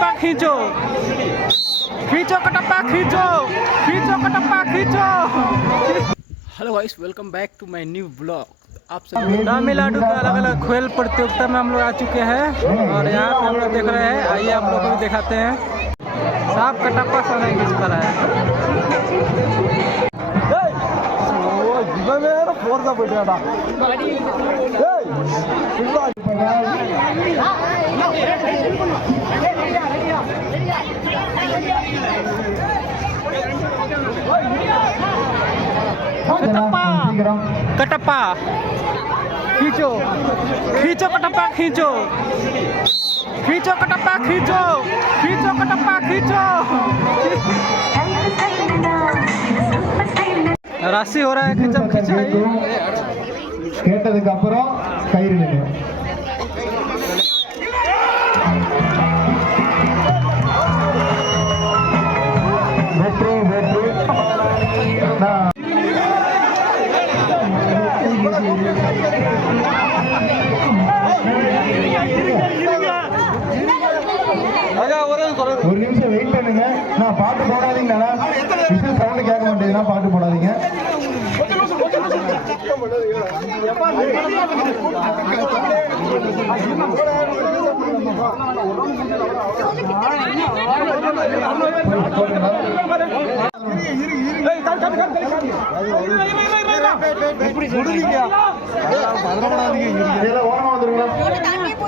कटप्पा खींचो खींचो कटप्पा खींचो खींचो कटप्पा खींचो। Hello guys, welcome back to my new blog. आप सब तमिलनाडु के अलग अलग खेल प्रतियोगिता में हम लोग आ चुके हैं और यहाँ पे हम लोग देख रहे हैं। आइए आप लोग को भी दिखाते हैं। सांप कटप्पा सोने किस पर है। कटप्पा कटप्पा खींचो खींचो कटप्पा खींचो खींचो कटप्पा खींचो खींचो कटप्पा खींचो। राशि हो रहा है खिंचम खिंचाई। கேட்டதுக்கு அப்புறம் கயிறு நின்னு வெற்றி வெற்றி ஒரு நிமிஷம் வெயிட் பண்ணுங்க. நான் பாட்டு போடாதீங்க. சவுண்ட் கேட்க மாட்டேங்குதுன்னா பாட்டு போடாதீங்க.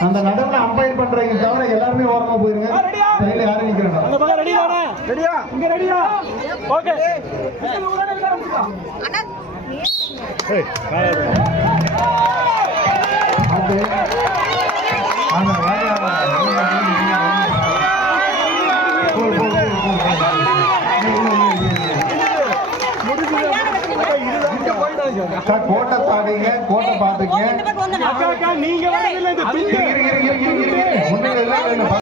அந்த நடுவுல அம்பையர் பண்றீங்க தவிர எல்லாருமே ஓரமா போயிருங்க. யாரும் நிக்கிறேன் கோட்டை பாடுங்க, கோட்டை பாத்துங்க.